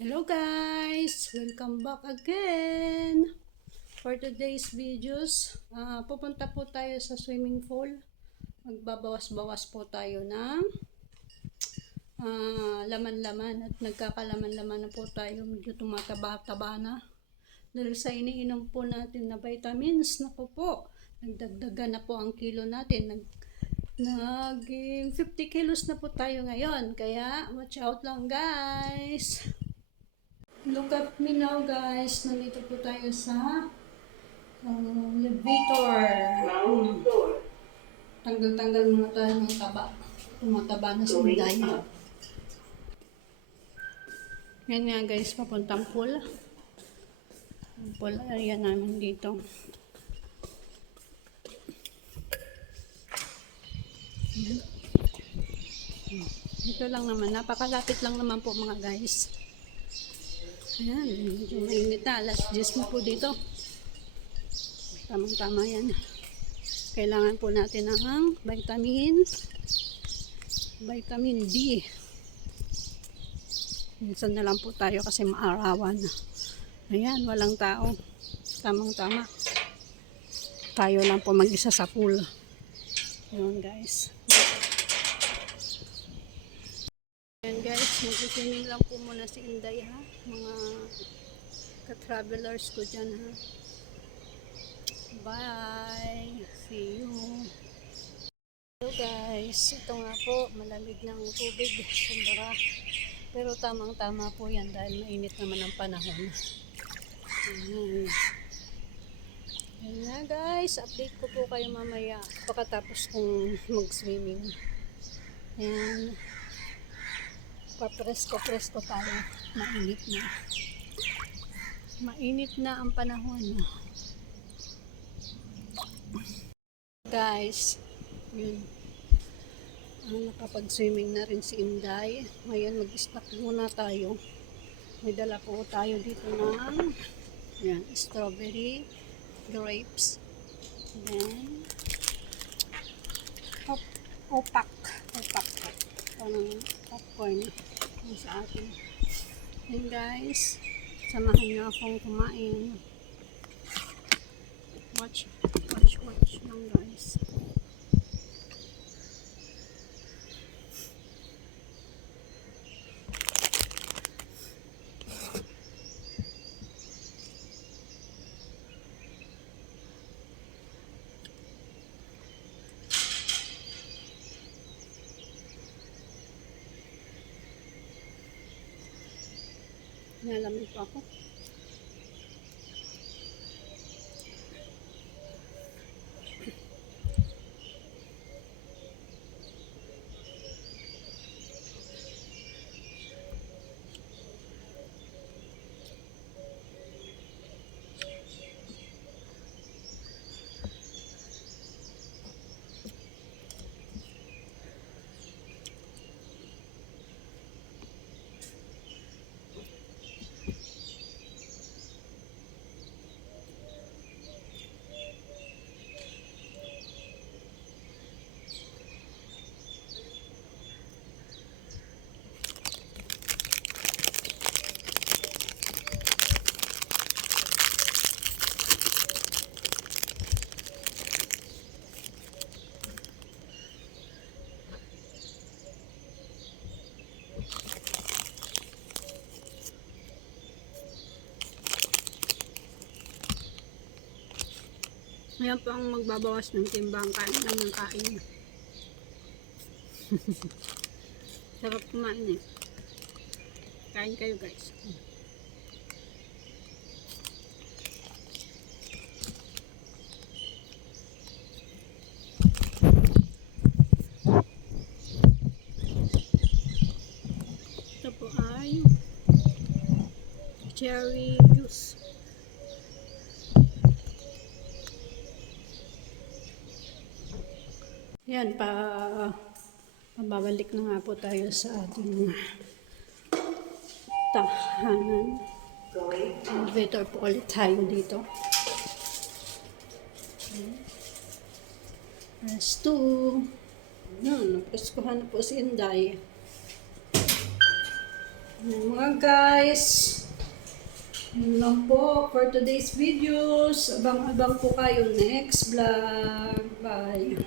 Hello guys! Welcome back again! For today's videos, pupunta po tayo sa swimming pool. Magbabawas-bawas po tayo ng laman-laman at nagkakalaman-laman na po tayo. Medyo tumataba-taba na. Dahil sa iniinom po natin na vitamins, naku po, nagdagdagan na po ang kilo natin. Naging 50 kilos na po tayo ngayon. Kaya, watch out lang guys! Look at me now guys. Nandito po tayo sa elevator. Tanggal-tanggal muna tayo ng taba. Tumataba na si Inday. Yan nga guys, papuntang pool. Ang pool area namin dito. Ito lang naman. Napakalapit lang naman po mga guys. Ayan, medyo mainit na. Alas 10 na po dito. Tamang-tama yan. Kailangan po natin ng vitamin D. Minsan na lang po tayo kasi maarawan. Ayan, walang tao. Tamang-tama. Tayo lang po mag-isa sa pool. Ayan guys. Ayan guys, mag-swimming lang po muna si Inday ha. Mga ka-travelers ko dyan ha. Bye! See you! Hello guys, ito nga po, malamig ng tubig, sumbara. Pero tamang-tama po yan dahil mainit naman ang panahon. Ayan na guys, update ko po kayo mamaya pagkatapos kong mag-swimming. Ayan. Papresko-presko tayo. Mainit na. Mainit na ang panahon. Guys, yun. Nakapag-swimming na rin si Inday. Ngayon, mag-snack muna tayo. May dala po tayo dito ng yan, strawberry, grapes, then opak. Parang popcorn yung sa atin. Then guys, samahan niyo akong kumain. Watch lang guys. Nalamig pa ako. Ngayon po ang magbabawas ng timbang, kain lang ng kain. Sarap kumain eh. Kain kayo guys. Ito po ay cherry juice. Yan, pababalik na nga po tayo sa ating tahanan. Elevator po ulit tayo dito. Rest 2. Napreskuhan na po si Inday. Mga guys, yun lang po for today's videos. Abang-abang po kayo next vlog. Bye.